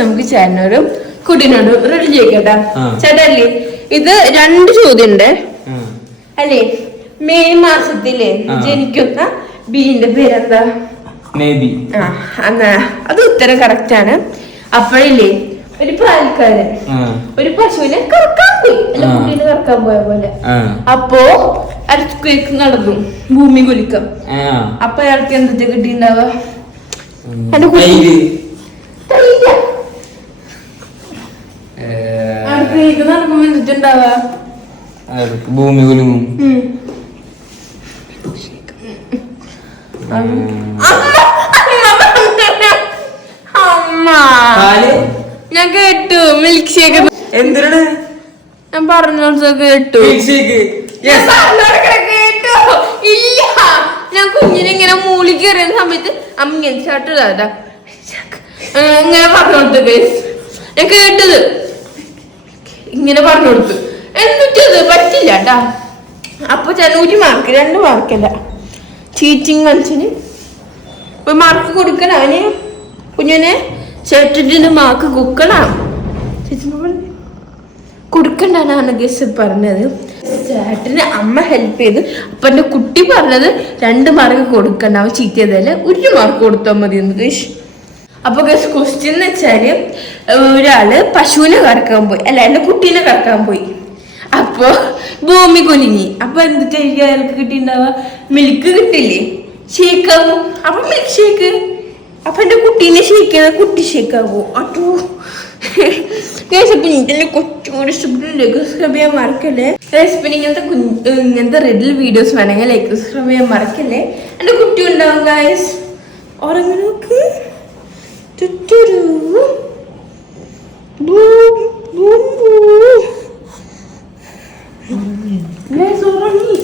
നമുക്ക് ചേട്ടനോടും കുട്ടീനോടും റെഡി ചെയ്യട്ടാ. ചേട്ടല്ലേ, ഇത് 2 ചോദ്യം ഉണ്ട് അല്ലേ? മെയ് മാസത്തില് ജനിക്കുന്ന ബീന്റെ പേരെന്താ? അത് ഉത്തരം കറക്റ്റ് ആണ്. അപ്പോഴില്ലേ, ഒരു പാൽക്കാരൻ ഒരു പശുവിനെ കറക്കാൻ പോയി, അല്ല കുട്ടീനെ കറക്കാൻ പോയ പോലെ. അപ്പോ അർത്ത് നടന്നു, ഭൂമി കുലുക്കം. അപ്പൊ അയാൾക്ക് എന്തൊക്കെ കിട്ടിണ്ടാവുക? നടക്കുമ്പോ എന്തിട്ടുണ്ടാവുക? ഭൂമി കുലുങ്ങും. ഞാൻ കേട്ടു മിൽക്ക് ഷേക്ക്. എന്തിനാണ് ഞാൻ പറഞ്ഞ കേട്ടു? കേട്ടോ? ഇല്ല, ഞാൻ കുഞ്ഞിനെ ഇങ്ങനെ മൂളി കയറിയ സമയത്ത് അമ്മ ചാട്ടാ ഇങ്ങനെ പറഞ്ഞു കൊടുത്തു. ഞാൻ കേട്ടത് ഇങ്ങനെ പറഞ്ഞു കൊടുത്തു. എന്നിട്ടത് പറ്റില്ല കേട്ടാ. അപ്പൊ 100 മാർക്ക്, 2 മാർക്കല്ല. ചീറ്റിങ് മനുഷ്യന് മാർക്ക് കൊടുക്കണം. അവന് കുഞ്ഞിനെ ചേട്ടന് മാർക്ക് കൊടുക്കണ്ടാണ് ഗസ് പറഞ്ഞത്. ചേട്ടന് അമ്മ ഹെൽപ്പ് ചെയ്ത്. അപ്പൊ എന്റെ കുട്ടി പറഞ്ഞത് 2 മാർക്ക് കൊടുക്കണ്ട, അവൻ ചീറ്റ് ചെയ്താല് 1 മാർക്ക് കൊടുത്താൽ മതി എന്ന് ഗസ്. അപ്പൊ ഗസ് ക്വസ്റ്റ്യൻ എന്ന് വെച്ചാല്, ഒരാള് പശുവിനെ കറക്കാൻ പോയി, അല്ല എന്റെ കുട്ടീനെ കറക്കാൻ പോയി. അപ്പൊ ഭൂമി കുലുങ്ങി. അപ്പൊ എന്തിട്ടായിരിക്കും അയാൾക്ക് കിട്ടിണ്ടാവുക? മിൽക്ക് കിട്ടില്ലേ, ഷേക്കാവും. അപ്പൊ മിൽക്ക് ഷേക്ക്. അപ്പൊ എന്റെ കുട്ടീനെ ഷേക്ക് ചെയ്ത കുട്ടി ഷേക്കാവോ? അതോ സബ്സ്ക്രൈബ് ചെയ്യാൻ മറക്കല്ലേ. ഇങ്ങനത്തെ റെഡിൽ വീഡിയോസ് വേണമെങ്കിൽ ലൈക്ക് സബ്സ്ക്രൈബ് ചെയ്യാൻ മറക്കല്ലേ. എന്റെ കുട്ടി ഉണ്ടാവും ഗൈസ്. ഉറങ്ങി നോക്ക്. ഉറങ്ങി.